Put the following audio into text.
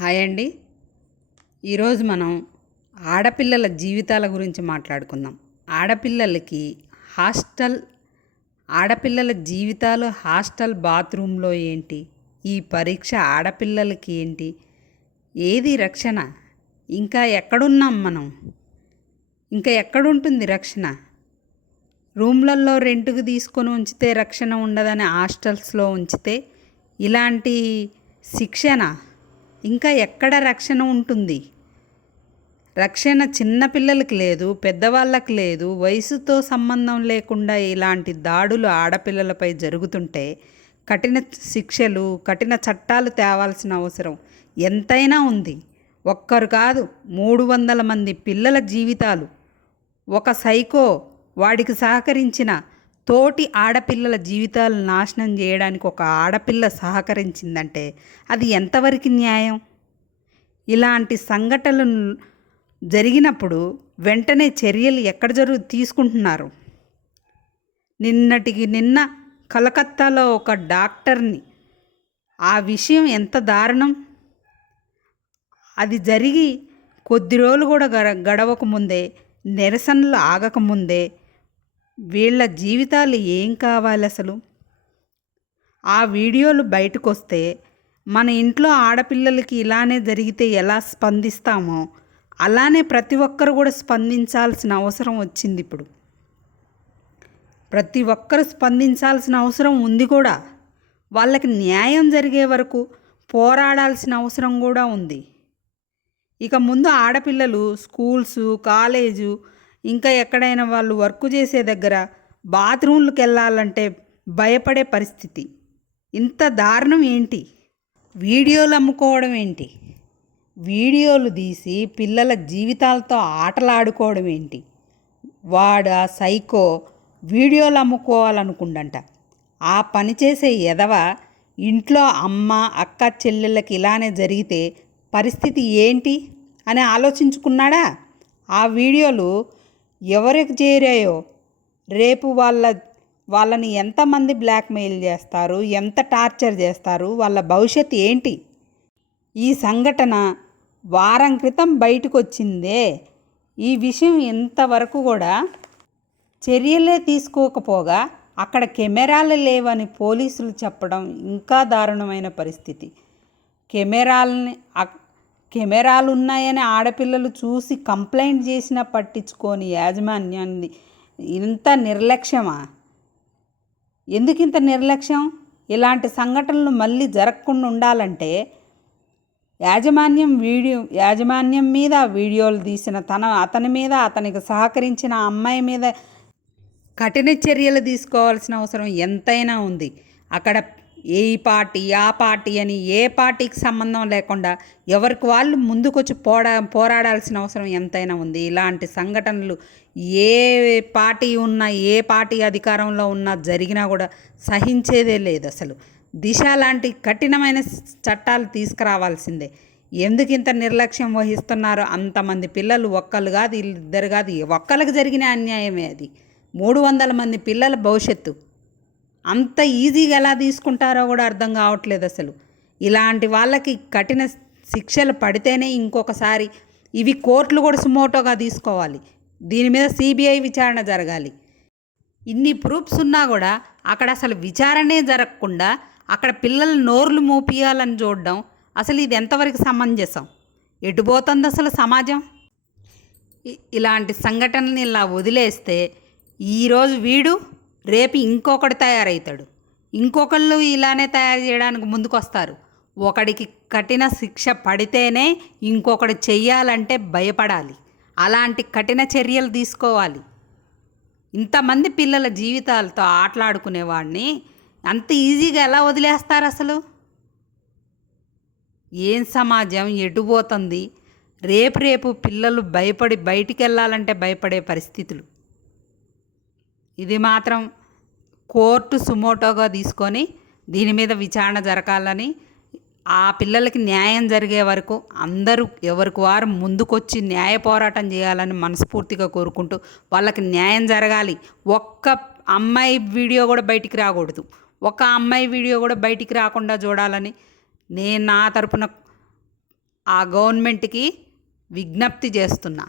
Hi అండి. ఈరోజు మనం ఆడపిల్లల జీవితాల గురించి మాట్లాడుకుందాం. ఆడపిల్లలకి హాస్టల్ ఆడపిల్లల జీవితాలు హాస్టల్ బాత్రూంలో ఏంటి? ఈ పరీక్ష ఆడపిల్లలకి ఏంటి? ఏది రక్షణ? ఇంకా ఎక్కడున్నాం మనం? ఇంకా ఎక్కడుంటుంది రక్షణ? రూమ్లలో రెంట్కి తీసుకొని ఉంచితే రక్షణ ఉండదని హాస్టల్స్లో ఉంచితే ఇలాంటి శిక్షణ ఇంకా ఎక్కడ రక్షణ ఉంటుంది? రక్షణ చిన్నపిల్లలకి లేదు పెద్దవాళ్ళకి లేదు. వయసుతో సంబంధం లేకుండా ఇలాంటి దాడులు ఆడపిల్లలపై జరుగుతుంటే కఠిన శిక్షలు కఠిన చట్టాలు తేవాల్సిన అవసరం ఎంతైనా ఉంది. ఒక్కరు కాదు మూడు వందల మంది పిల్లల జీవితాలు. ఒక సైకో వాడికి సహకరించిన తోటి ఆడపిల్లల జీవితాలు నాశనం చేయడానికి ఒక ఆడపిల్ల సహకరించిందంటే అది ఎంతవరకు న్యాయం? ఇలాంటి సంఘటనలు జరిగినప్పుడు వెంటనే చర్యలు ఎక్కడ జరుగు తీసుకుంటున్నారు? నిన్నటికి నిన్న కలకత్తాలో ఒక డాక్టర్ని ఆ విషయం ఎంత దారుణం? అది జరిగి కొద్ది రోజులు కూడా గడవకముందే గడవక ముందే నిరసనలు ఆగకముందే వీళ్ళ జీవితాలు ఏం కావాలి అసలు? ఆ వీడియోలు బయటకు వస్తే మన ఇంట్లో ఆడపిల్లలకి ఇలానే జరిగితే ఎలా స్పందిస్తామో అలానే ప్రతి ఒక్కరు కూడా స్పందించాల్సిన అవసరం వచ్చింది ఇప్పుడు. ప్రతి ఒక్కరు స్పందించాల్సిన అవసరం ఉంది కూడా. వాళ్ళకి న్యాయం జరిగే వరకు పోరాడాల్సిన అవసరం కూడా ఉంది. ఇక ముందు ఆడపిల్లలు స్కూల్స్ కాలేజు ఇంకా ఎక్కడైనా వాళ్ళు వర్క్ చేసే దగ్గర బాత్రూంలకు వెళ్ళాలంటే భయపడే పరిస్థితి. ఇంత దారుణం ఏంటి? వీడియోలు అమ్ముకోవడం ఏంటి? వీడియోలు తీసి పిల్లల జీవితాలతో ఆటలాడుకోవడం ఏంటి? వాడు ఆ సైకో వీడియోలు అమ్ముకోవాలనుకుండంట. ఆ పని చేసే ఎదవ ఇంట్లో అమ్మ అక్క చెల్లెళ్ళకి ఇలానే జరిగితే పరిస్థితి ఏంటి? అని ఆలోచించుకున్నాడా? ఆ వీడియోలు ఎవరికి చేరాయో? రేపు వాళ్ళ వాళ్ళని ఎంతమంది బ్లాక్మెయిల్ చేస్తారు? ఎంత టార్చర్ చేస్తారు? వాళ్ళ భవిష్యత్తు ఏంటి? ఈ సంఘటన వారం క్రితం బయటకు వచ్చిందే ఈ విషయం ఇంతవరకు కూడా చర్యలే తీసుకోకపోగా అక్కడ కెమెరాలు లేవని పోలీసులు చెప్పడం ఇంకా దారుణమైన పరిస్థితి. కెమెరాలని అక్- కెమెరాలు ఉన్నాయని ఆడపిల్లలు చూసి కంప్లైంట్ చేసినా పట్టించుకొని యాజమాన్యాన్ని ఇంత నిర్లక్ష్యమా? ఎందుకు ఇంత నిర్లక్ష్యం? ఇలాంటి సంఘటనలు మళ్ళీ జరగకుండా ఉండాలంటే యాజమాన్యం వీడియో యాజమాన్యం మీద వీడియోలు తీసిన తన అతని మీద అతనికి సహకరించిన అమ్మాయి మీద కఠిన చర్యలు తీసుకోవాల్సిన అవసరం ఎంతైనా ఉంది. అక్కడ ఏ పార్టీ ఆ పార్టీ అని ఏ పార్టీకి సంబంధం లేకుండా ఎవరికి వాళ్ళు ముందుకొచ్చి పోడా పోరాడాల్సిన అవసరం ఎంతైనా ఉంది. ఇలాంటి సంఘటనలు ఏ పార్టీ ఉన్నా ఏ పార్టీ అధికారంలో ఉన్నా జరిగినా కూడా సహించేదే లేదు అసలు. దిశ లాంటి కఠినమైన చట్టాలు తీసుకురావాల్సిందే. ఎందుకు ఇంత నిర్లక్ష్యం వహిస్తున్నారో అంతమంది పిల్లలు ఒక్కళ్ళు కాదు ఇద్దరు కాదు ఒక్కళ్ళకి జరిగిన అన్యాయమే అది. మూడు వందల మంది పిల్లల భవిష్యత్తు. అంత ఈజీగా ఎలా తీసుకుంటారో కూడా అర్థం కావట్లేదు అసలు. ఇలాంటి వాళ్ళకి కఠిన శిక్షలు పడితేనే ఇంకొకసారి ఇవి కోర్టులు కూడా సుమోటోగా తీసుకోవాలి. దీని మీద సిబిఐ విచారణ జరగాలి. ఇన్ని ప్రూఫ్స్ ఉన్నా కూడా అక్కడ అసలు విచారణే జరగకుండా అక్కడ పిల్లల నోర్లు మూపియాలని చూడడం అసలు ఇది ఎంతవరకు సమంజసం? ఎటుపోతుంది అసలు సమాజం? ఇలాంటి సంఘటనల్ని ఇలా వదిలేస్తే ఈరోజు వీడు రేపు ఇంకొకటి తయారవుతాడు ఇంకొకళ్ళు ఇలానే తయారు చేయడానికి ముందుకొస్తారు. ఒకడికి కఠిన శిక్ష పడితేనే ఇంకొకటి చెయ్యాలంటే భయపడాలి. అలాంటి కఠిన చర్యలు తీసుకోవాలి. ఇంతమంది పిల్లల జీవితాలతో ఆటలాడుకునేవాడిని అంత ఈజీగా ఎలా వదిలేస్తారు అసలు? ఏం సమాజం ఎటుపోతుంది రేపు రేపు పిల్లలు భయపడి బయటికి వెళ్ళాలంటే భయపడే పరిస్థితులు. ఇది మాత్రం కోర్టు సుమోటోగా తీసుకొని దీని మీద విచారణ జరగాలని ఆ పిల్లలకి న్యాయం జరిగే వరకు అందరూ ఎవరికి వారు ముందుకొచ్చి న్యాయ పోరాటం చేయాలని మనస్ఫూర్తిగా కోరుకుంటూ వాళ్ళకి న్యాయం జరగాలి. ఒక్క అమ్మాయి వీడియో కూడా బయటికి రాకూడదు. ఒక అమ్మాయి వీడియో కూడా బయటికి రాకుండా చూడాలని నేను నా తరపున ఆ గవర్నమెంట్కి విజ్ఞప్తి చేస్తున్నా.